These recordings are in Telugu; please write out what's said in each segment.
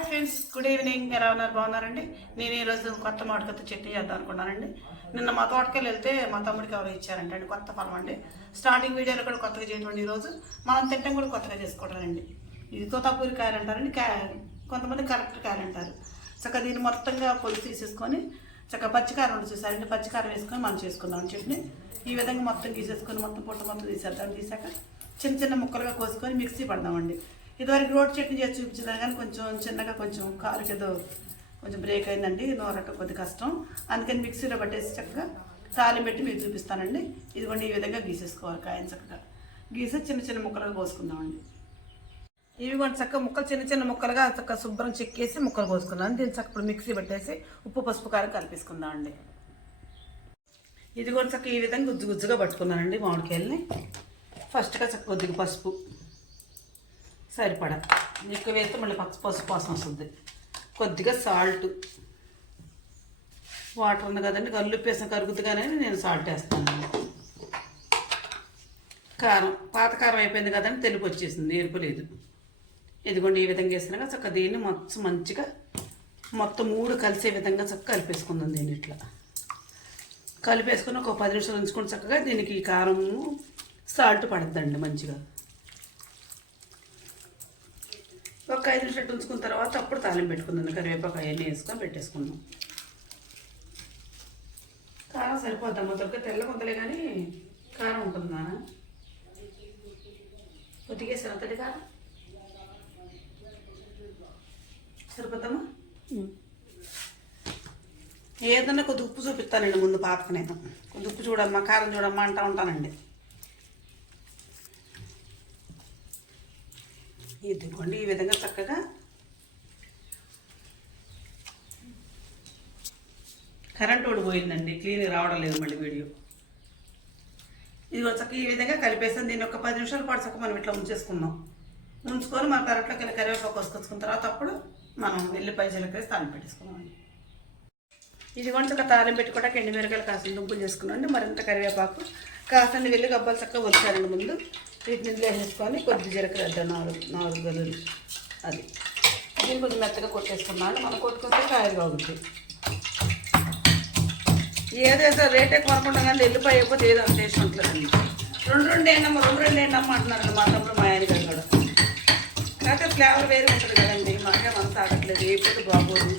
Hi friends good evening. ఎలా ఉన్నారు? బాగున్నారండి? నేను ఈరోజు కొత్త మామిడికాయతో చట్నీ చేద్దాం అనుకున్నానండి. నిన్న మా తోటకెళ్ళి వెళ్తే మా తమ్ముడికి ఎవరు ఇచ్చారంటే అండి కొత్త ఫలం అండి. స్టార్టింగ్ వీడియోలో కూడా కొత్తగా చేయటువంటి ఈరోజు మనం తింటాం కూడా కొత్తగా చేసుకోవడాలండి ఇది తోతాపూరి కాయలు అంటారండి. కా కొంతమంది కరెక్ట్ కాయలు అంటారు. చక్కగా దీన్ని మొత్తంగా పొలుసు తీసేసుకొని చక్కగా పచ్చికారం ఉండి చూసారండి. పచ్చికారం వేసుకొని మనం చేసుకుందాం చట్నీ ఈ విధంగా మొత్తం గీసేసుకొని మొత్తం పొట్ట మొత్తం తీసేద్దాం. తీసాక చిన్న చిన్న ముక్కలుగా కోసుకొని మిక్సీ పడదామండి. ఇదివరకు రోడ్ చట్నీ చేసి చూపించినా కానీ కొంచెం చిన్నగా కొంచెం కాలుకి ఏదో కొంచెం బ్రేక్ అయిందండి నోరక కొద్ది కష్టం. అందుకని మిక్సీలో పట్టేసి చక్కగా తాళి పెట్టి మీకు చూపిస్తానండి. ఇదిగోండి ఈ విధంగా గీసేసుకోవాలి కాయని చక్కగా. గీసి చిన్న చిన్న ముక్కలుగా కోసుకుందామండి. ఇవి కూడా చక్కగా ముక్కలు చిన్న చిన్న ముక్కలుగా చక్కగా శుభ్రం చెక్కేసి ముక్కలు కోసుకున్నాను దీన్ని చక్కగా ఇప్పుడు మిక్సీ పెట్టేసి ఉప్పు పసుపు కారం కలిపేసుకుందామండి. ఇది కూడా చక్కగా ఈ విధంగా గుజ్జు గుజ్జుగా పట్టుకున్నానండి మామిడికాయలని. ఫస్ట్గా చక్క కొద్దిగా పసుపు. సరిపడ. ఎక్కువ వేస్తే మళ్ళీ పచ్చ పసుపు వాసన వస్తుంది. కొద్దిగా సాల్ట్. వాటర్ ఉంది కదండి కల్లుప్పు వేసిన కరుగుతుగానే నేను సాల్ట్ వేస్తాను. కారం పాత కారం అయిపోయింది కదండి తెలుపు వచ్చేసింది ఎరుపు లేదు. ఇదిగోండి ఈ విధంగా వేసినాక చక్క దీన్ని మొత్తం మంచిగా మొత్తం మూడు కలిసే విధంగా చక్క కలిపేసుకుందాం దీన్ని ఇట్లా. కలిపేసుకుని ఒక పది నిమిషాలు ఉంచుకుని చక్కగా దీనికి ఈ కారము సాల్ట్ పడద్దండి మంచిగా. ఒక ఐదు నిమిషాలు ఉంచుకున్న తర్వాత అప్పుడు తాలింపు పెట్టుకుందాం. కరివేపాకు అవన్నీ వేసుకొని పెట్టేసుకుందాం. కారం సరిపోద్దాం? మొదలుగా తెల్ల కొంతలే కానీ కారం ఉంటుందా కొద్దిగేసాను అంతటి కారం? సరిపోతామా? ఏదన్నా కొద్ది ఉప్పు చూపిస్తానండి ముందు పాపకు నేను. కొద్ది ఉప్పు చూడమ్మా కారం చూడమ్మా అంటా ఉంటానండి. ఇదిగోండి ఈ విధంగా చక్కగా కరెంట్ ఓడిపోయిందండి క్లీన్ రావడం లేదు మళ్ళీ వీడియో. ఇది వచ్చాక ఈ విధంగా కలిపేసాం దీన్ని ఒక పది నిమిషాల పాటు చక్క మనం ఇట్లా ఉంచేసుకుందాం. ఉంచుకొని మన పెరట్లోకి వెళ్ళి కరివేపాకు వసుకొచ్చుకున్న తర్వాత అప్పుడు మనం ఎల్లిపాయ జీలకర్ర తాలింపు పెట్టేసుకున్నామండి ఇది కూడా చక్క తాలింపు పెట్టుకోవడానికి ఎండు మిరకాయలు కాసిన దుంపులు చేసుకున్నాండి మరింత కరివేపాకు కాసిన వెళ్ళి గబ్బాలు చక్కగా వచ్చారండి ముందు. వీటిని ఇందులో వేసేసుకొని కొద్ది జీలకర్ర నాలుగు నాలుగు గదులు అది. దీన్ని కొంచెం మెత్తగా కొట్టేసుకున్నాను. మనం కొట్టుకుంటే కాయలు బాగుంటుంది ఏదైతే రేట్ ఎక్కువ అనుకుంటాం కానీ వెళ్ళిపోయి అయిపోతే ఏదో అంత టేస్ట్ ఉంటుందండి. రెండు రెండు ఏంటమ్మా రెండు రెండు ఏంటమ్మా అంటున్నారు మా తమ్ముడు మా ఆయన గారు కూడా. కాకపోతే ఫ్లేవర్ వేరే ఉంటుంది కదండి. మాకే మనసు ఆగట్లేదు. ఏపోతే బాగోదు.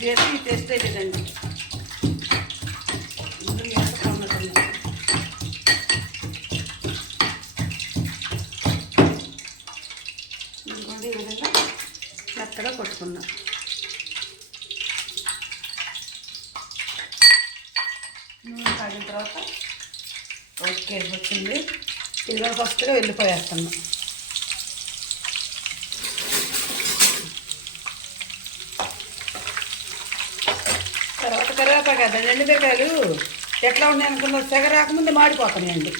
ఇదైతే ఈ టేస్ట్ లేదండి ఇందులో ఎంత బాగున్నట్టుంది. ఇదిగోండి ఈ విధంగా మెత్తగా నూనె తాగిన తర్వాత ఓకే వచ్చింది. ఇదిగో ఫస్ట్గా వెళ్ళిపోయేస్తున్నాం. తర్వాత కరివేపాకు కదా ఎండుమిరకాయలు ఎట్లా ఉన్నాయి అనుకున్నా సెగ రాకముందు మాడిపోతున్నాయండి.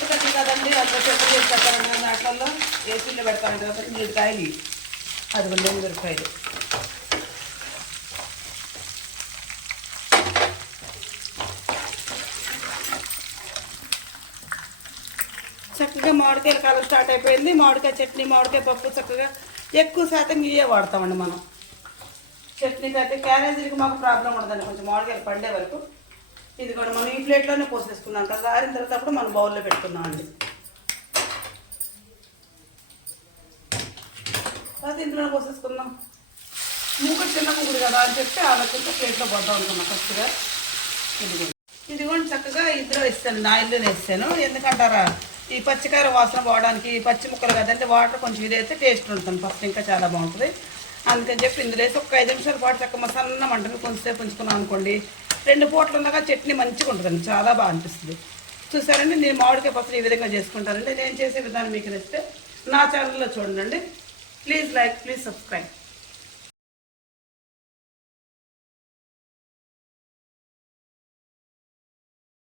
పుట్టుకట్టి కదండి అందులో చెట్టు చేసి పెట్టారండి దాంట్లో ఏసీలో పెడతారండి కాబట్టి మూడు కాయలు అది రెండు ఎండుమిరకాయలు చక్కగా మామిడికాయల కాలం స్టార్ట్ అయిపోయింది. మామిడికాయ చట్నీ మామిడికాయ పప్పు చక్కగా ఎక్కువ శాతం ఇవే వాడతామండి మనం. చట్నీ అయితే క్యారేజీకి మాకు ప్రాబ్లం ఉండదండి. కొంచెం మామిడికాయలు పండే వరకు ఇది కూడా మనం ఈ ప్లేట్లోనే పోసేసుకున్నాం కదా ఆరిన తర్వాత కూడా మనం బౌల్లో పెట్టుకున్నాం అండి. తర్వాత ఇందులోనే పోసేసుకుందాం. మూకుడు చిన్న మూకుడు కదా అని చెప్పి ఆలోచించి ప్లేట్లో పోద్దాం అనుకున్నాం ఫస్ట్గా ఇదిగోండి. ఇదిగోండి చక్కగా ఇందులో ఇస్తాను ఆయిల్లోనే ఇస్తాను ఎందుకంటారా ఈ పచ్చికార వాసన పోవడానికి ఈ పచ్చి ముక్కలు కదంటే వాటర్ కొంచెం ఇదైతే టేస్ట్ ఉంటుంది ఫస్ట్ ఇంకా చాలా బాగుంటుంది. అందుకని చెప్పి ఇందులో వేసి ఒక ఐదు నిమిషాల పాటు చక్క మసాలా మంటలు కొంచెంసేపు ఉంచుకున్నాం అనుకోండి రెండు పూటలు ఉన్నాక చట్నీ మంచిగా ఉంటుందండి. చాలా బాగా అనిపిస్తుంది. చూసారండి? నేను మామిడికాయ పచ్చడి ఈ విధంగా చేసుకుంటానండి. నేను చేసే విధానం మీకు నచ్చితే నా ఛానల్లో చూడండి. Please like please subscribe